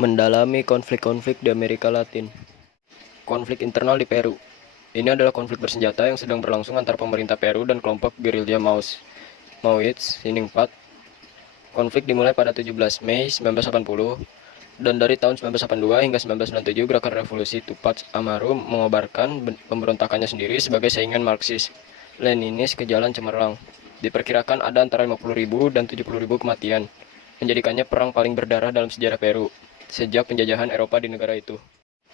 Mendalami konflik-konflik di Amerika Latin. Konflik internal di Peru. Ini adalah konflik bersenjata yang sedang berlangsung antara pemerintah Peru dan kelompok gerilya Maoists Siningpat. Konflik dimulai pada 17 Mei 1980 dan dari tahun 1982 hingga 1997 gerakan revolusi Tupac Amaru mengobarkan pemberontakannya sendiri sebagai saingan Marxis Leninis ke jalan cemerlang. Diperkirakan ada antara 50.000 dan 70.000 kematian, menjadikannya perang paling berdarah dalam sejarah Peru sejak penjajahan Eropa di negara itu.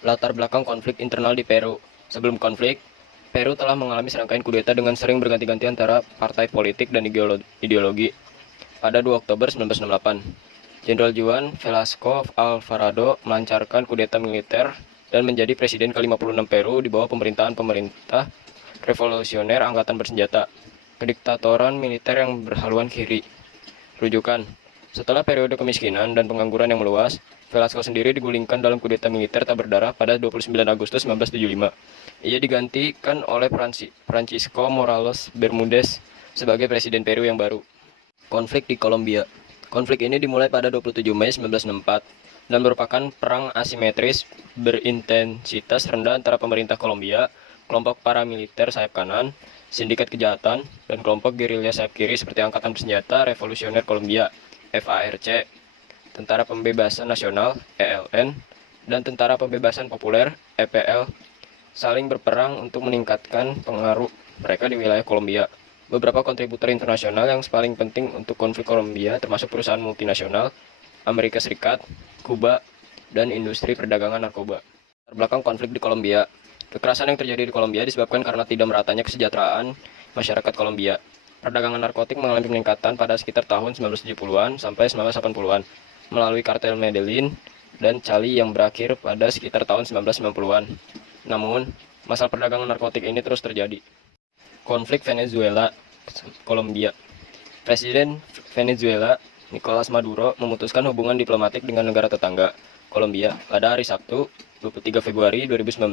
Latar belakang konflik internal di Peru. Sebelum konflik, Peru telah mengalami serangkaian kudeta dengan sering berganti-ganti antara partai politik dan ideologi. Pada 2 Oktober 1968, Jenderal Juan Velasco Alvarado melancarkan kudeta militer dan menjadi presiden ke-56 Peru di bawah pemerintahan pemerintah revolusioner angkatan bersenjata, kediktatoran militer yang berhaluan kiri. Rujukan: setelah periode kemiskinan dan pengangguran yang meluas, Velasco sendiri digulingkan dalam kudeta militer tak berdarah pada 29 Agustus 1975. Ia digantikan oleh Francisco Morales Bermudez sebagai presiden Peru yang baru. Konflik di Kolombia. Konflik ini dimulai pada 27 Mei 1964 dan merupakan perang asimetris berintensitas rendah antara pemerintah Kolombia, kelompok paramiliter sayap kanan, sindikat kejahatan, dan kelompok gerilya sayap kiri seperti Angkatan Bersenjata Revolusioner Kolombia (FARC), Tentara Pembebasan Nasional (ELN), dan Tentara Pembebasan Populer (EPL) saling berperang untuk meningkatkan pengaruh mereka di wilayah Kolombia. Beberapa kontributor internasional yang paling penting untuk konflik Kolombia termasuk perusahaan multinasional, Amerika Serikat, Kuba, dan industri perdagangan narkoba. Terbelakang konflik di Kolombia. Kekerasan yang terjadi di Kolombia disebabkan karena tidak meratanya kesejahteraan masyarakat Kolombia. Perdagangan narkotik mengalami peningkatan pada sekitar tahun 1970-an sampai 1980-an melalui kartel Medellin dan Cali yang berakhir pada sekitar tahun 1990-an. Namun, masalah perdagangan narkotik ini terus terjadi. Konflik Venezuela, Kolombia. Presiden Venezuela, Nicolas Maduro, memutuskan hubungan diplomatik dengan negara tetangga, Kolombia, pada hari Sabtu, 23 Februari 2019.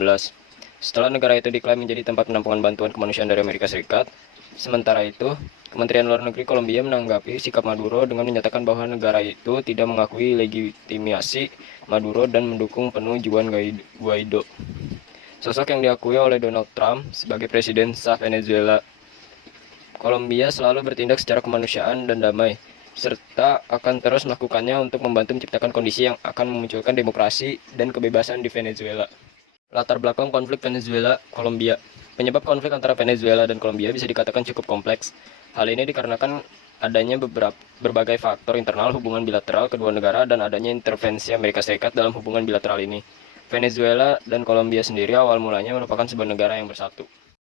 Setelah negara itu diklaim menjadi tempat penampungan bantuan kemanusiaan dari Amerika Serikat, sementara itu, Kementerian Luar Negeri Kolombia menanggapi sikap Maduro dengan menyatakan bahwa negara itu tidak mengakui legitimasi Maduro dan mendukung penuh Juan Guaido, sosok yang diakui oleh Donald Trump sebagai presiden sah Venezuela. Kolombia selalu bertindak secara kemanusiaan dan damai, serta akan terus melakukannya untuk membantu menciptakan kondisi yang akan memunculkan demokrasi dan kebebasan di Venezuela. Latar belakang konflik Venezuela-Kolombia. Penyebab konflik antara Venezuela dan Kolombia bisa dikatakan cukup kompleks. Hal ini dikarenakan adanya berbagai faktor internal hubungan bilateral kedua negara dan adanya intervensi Amerika Serikat dalam hubungan bilateral ini. Venezuela dan Kolombia sendiri awal mulanya merupakan sebuah negara yang bersatu.